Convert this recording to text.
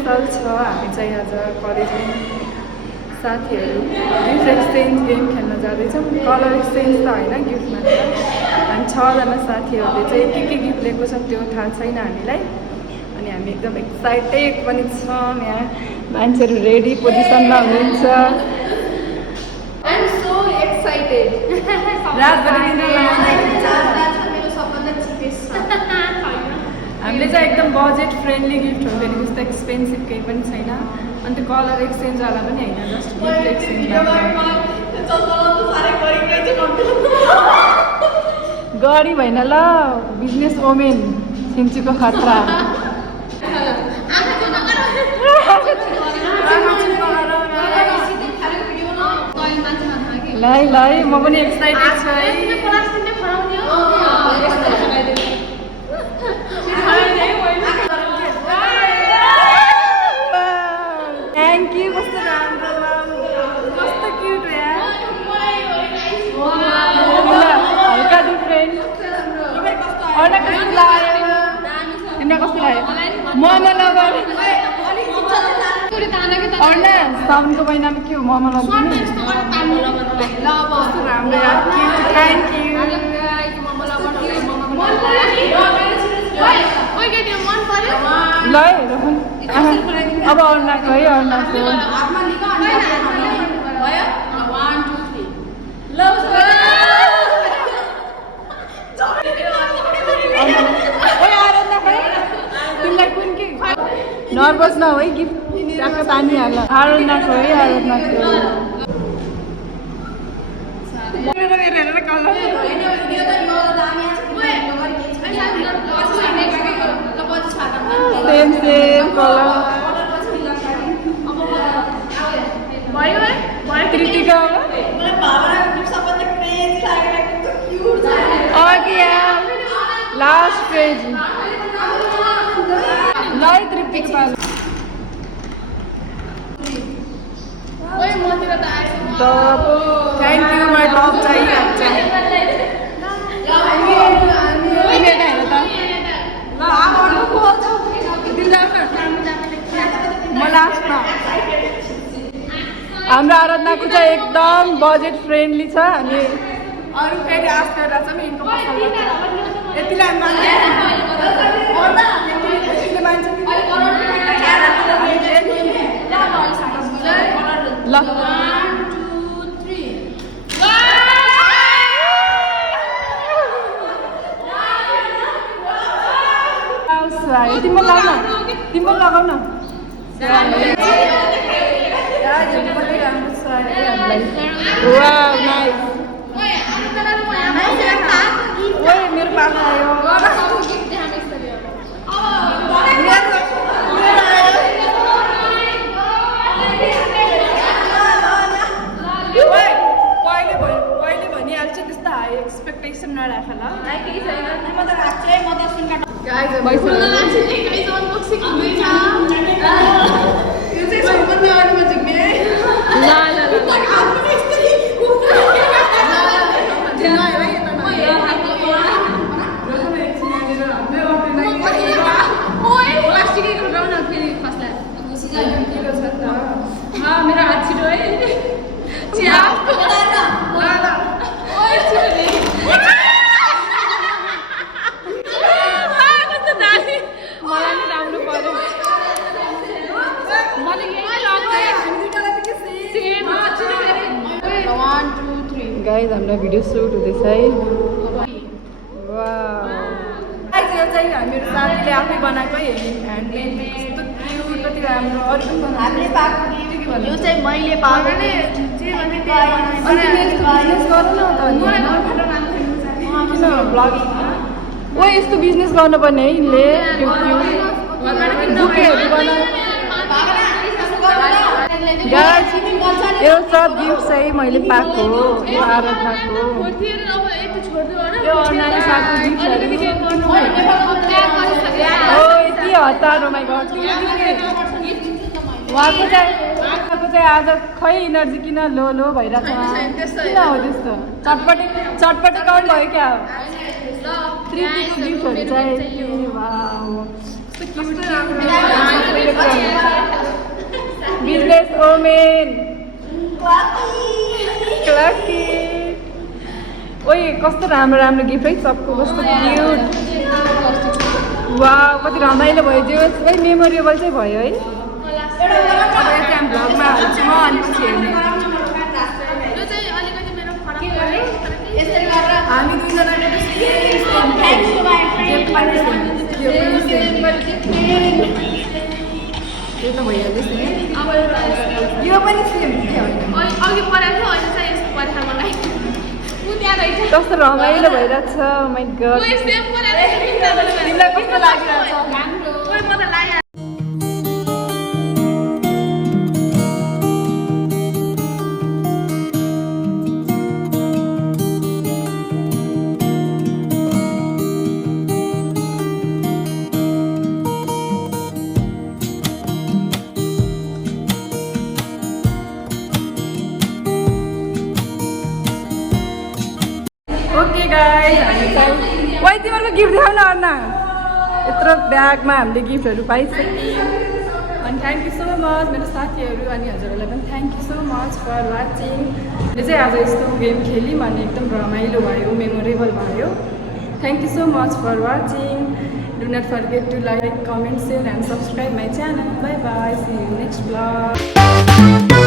साल छ हामी चाहिँ आज कलेजमा साथीहरू गिफ्ट एक्सचेन्ज गेम खेल्न जाँदैछौँ। कलर एक्सचेन्ज त होइन, गिफ्ट मात्र। हामी 6जना साथीहरूले चाहिँ के गिफ्ट लिएको छौँ त्यो थाहा छैन हामीलाई। अनि हामी एकदम एक्साइटेड पनि छौँ। यहाँ मान्छेहरू रेडी पोजिसनमा हुनुहुन्छ। हामीले चाहिँ एकदम बजेट फ्रेन्डली गिफ्ट हो, फेरि जस्तो एक्सपेन्सिभ केही पनि छैन। अनि त्यो कलर एक्सचेन्जवाला पनि होइन, जस्ट गिफ्ट एक्सचेन्ज। गरी भएन ल, बिजनेस वुमेन छिन्चुको खतरा। ल ल म पनि एक्साइटेड छु है। Thank you. कस्तो राम्रो, कस्तो क्युट यार। हल्का डिफ्रेन्ट। अर्ना कस्तो लाग्यो? तिमीलाई कस्तो लाग्यो? मोमो लभर। अर्ना साउनको महिनामा के हो मोमो लभर? कस्तो राम्रो यार, क्युट। Thank you. ल अब अर्नाको है, अर्नाको। तिमीलाई कुन के नर्भस नहो है, गिफ्ट ट्याक्क तानिहाल। आराधनाको है, आराधनाको। Same same colour. Kritika last page. ल Triptika thank you. My love चाहिहाल्छ। म लास्टमा। हाम्रो आराधनाको चाहिँ एकदम बजेट फ्रेन्डली छ। अनि अरू फेरि आस्था छ यिनको यतिलाई ल तिम्रो लगाउ न, तिम्रो लगाउ न। मेरो पापा आयो। पहिले भनिहाल्छु, त्यस्तो हाई एक्सपेक्टेसन नराख ल। मेरो हात छिटो है। मलाई नि राम्रो पर्यो। गाइज हाम्रो भिडियो सुट हुँदैछ है। यो चाहिँ मेरो साथीले आफै बनाएको ह्यान्डमेड। कस्तो क्युट, कति राम्रो। हामीले पाएको यो चाहिँ मैले पाएको। ओ यस्तो बिजनेस गर्नुपर्ने है यिनले। बुकेहरू बनायो। यो सब गिफ्ट चाहिँ मैले पाएको हो, यो आराधनाको। यो अर्नाले पाएको गिफ्टहरू। ओ यति हतार। ओ माइ गड। उहाँको चाहिँ आज खै इनर्जी किन लो लो भइरहेछ? किन हो त्यस्तो? चटपटे कम भयो क्या? तृप्तिको गिफ्टहरू चाहिँ वुमेन क्लकी ओइ कस्तो राम्रो राम्रो गिफ्ट है सबको कस्तो क्युट वा कति रमाइलो भयो जो है मेमोरेबल चाहिँ भयो है अब यो चाहिँ हामी भ्लगमा हाल्छु म अनि पछि हेर्ने हामी दुईजनाले यो त भइहाल्दैछ नि यो पनि सेम अघि परेको थियो अहिले चाहिँ यस्तो परेको मलाई कस्तो रमाइलो भइरहेछ माइ गड सेम परेको तिमीलाई कस्तो लागिरहेछ ओइ म त लाग्यो ओके गाइस हामी चाहिँ ओइ तिमीहरूको गिफ्ट देखाउन अर्ना यत्रो ब्यागमा हामीले गिफ्टहरू पाइसक्यौँ अनि थ्याङ्क यू सो मच मेरो साथीहरू अनि हजुरहरूलाई पनि thank you so much for watching हामीले चाहिँ आज यस्तो गेम खेल्यौँ अनि एकदम रमाइलो भयो मेमोरेबल भयो thank you so much for watching do not forget to like comment share and subscribe my channel bye bye see you next blog